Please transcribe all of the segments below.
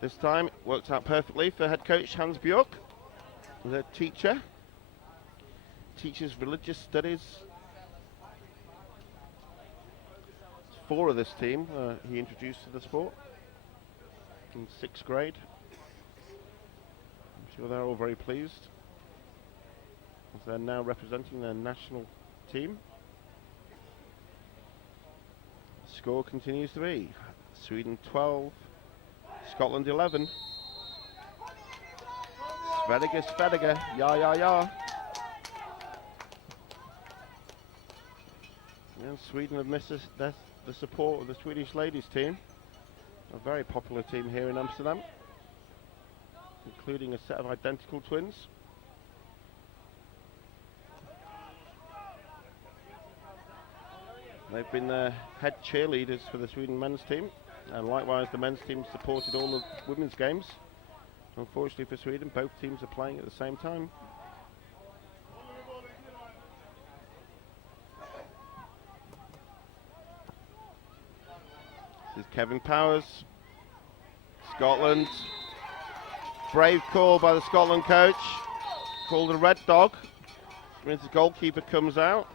This time it worked out perfectly for head coach Hans Björk, the teacher. Teaches religious studies. 4 of this team he introduced to the sport in 6th grade. I'm sure they're all very pleased as they're now representing their national team. Score continues to be Sweden 12, Scotland 11. Svediger, ja. And Sweden have missed the support of the Swedish ladies team, a very popular team here in Amsterdam, including a set of identical twins. They've been the head cheerleaders for the Sweden men's team, and likewise the men's team supported all the women's games. Unfortunately for Sweden, both teams are playing at the same time. This is Kevin Powers, Scotland. Brave call by the Scotland coach, called a red dog. Which means the goalkeeper comes out.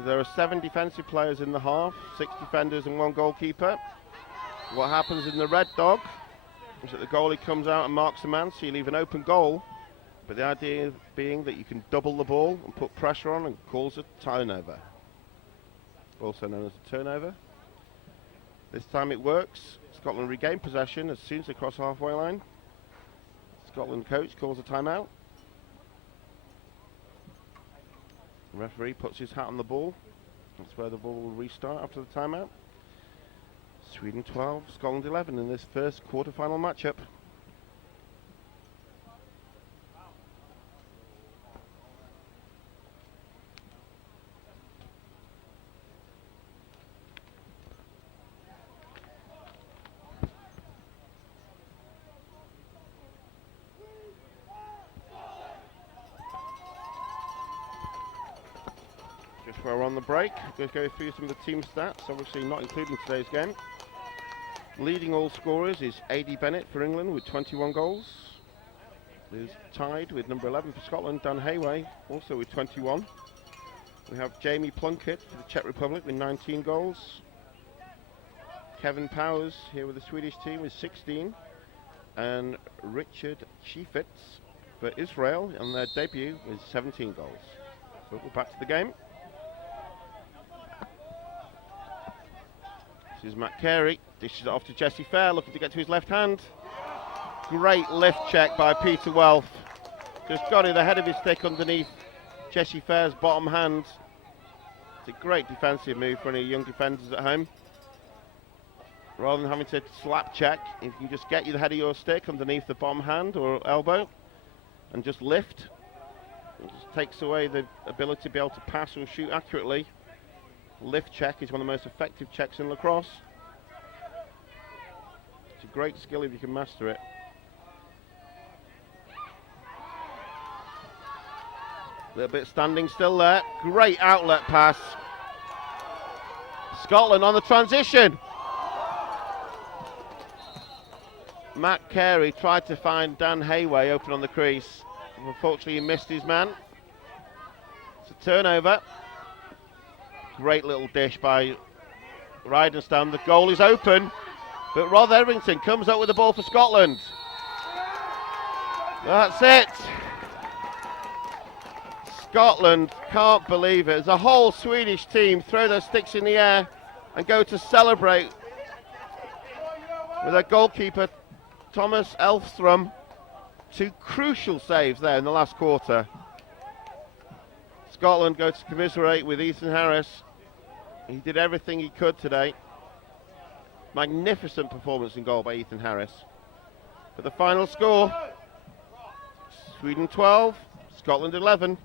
There are 7 defensive players in the half, 6 defenders and 1 goalkeeper. What happens in the red dog is that the goalie comes out and marks the man, so you leave an open goal. But the idea being that you can double the ball and put pressure on and calls a turnover. Also known as a turnover. This time it works. Scotland regain possession as soon as they cross halfway line. Scotland coach calls a timeout. The referee puts his hat on the ball. That's where the ball will restart after the timeout. Sweden 12, Scotland 11 in this first quarter-final matchup. Just while we're on the break, we'll go through some of the team stats, obviously not including today's game. Leading all scorers is A.D. Bennett for England with 21 goals. Is tied with number 11 for Scotland, Dan Hayway, also with 21. We have Jamie Plunkett for the Czech Republic with 19 goals. Kevin Powers here with the Swedish team with 16. And Richard Chiefitz for Israel on their debut with 17 goals. So we're back to the game. This is Matt Carey, dishes it off to Jesse Fair, looking to get to his left hand. Great lift check by Peter Welf. Just got it the head of his stick underneath Jesse Fair's bottom hand. It's a great defensive move for any young defenders at home. Rather than having to slap check, if you just get the head of your stick underneath the bottom hand or elbow and just lift, it just takes away the ability to be able to pass or shoot accurately. Lift check is one of the most effective checks in lacrosse. It's a great skill if you can master it. A little bit standing still there. Great outlet pass. Scotland on the transition. Matt Carey tried to find Dan Hayway open on the crease. Unfortunately, he missed his man. It's a turnover. Great little dish by Rydenstone. The goal is open, but Rod Everington comes up with the ball for Scotland. That's it. Scotland can't believe it. As a whole Swedish team throw their sticks in the air and go to celebrate with their goalkeeper Thomas Elfstrom. 2 crucial saves there in the last quarter. Scotland go to commiserate with Ethan Harris. He did everything he could today. Magnificent performance in goal by Ethan Harris. But the final score, Sweden 12, Scotland 11.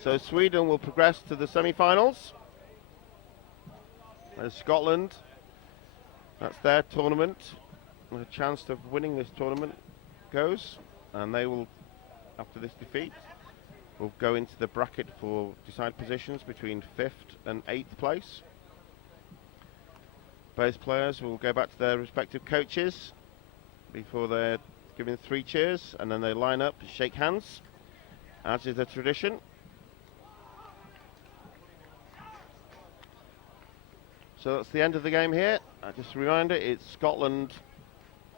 So Sweden will progress to the semi-finals. As Scotland, that's their tournament. And a chance of winning this tournament goes. And they will, after this defeat, will go into the bracket for decide positions between 5th and 8th place. Both players will go back to their respective coaches before they're given 3 cheers, and then they line up and shake hands, as is the tradition. So that's the end of the game here. Just a reminder, it's Scotland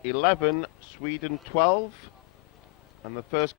11, Sweden 12, and the first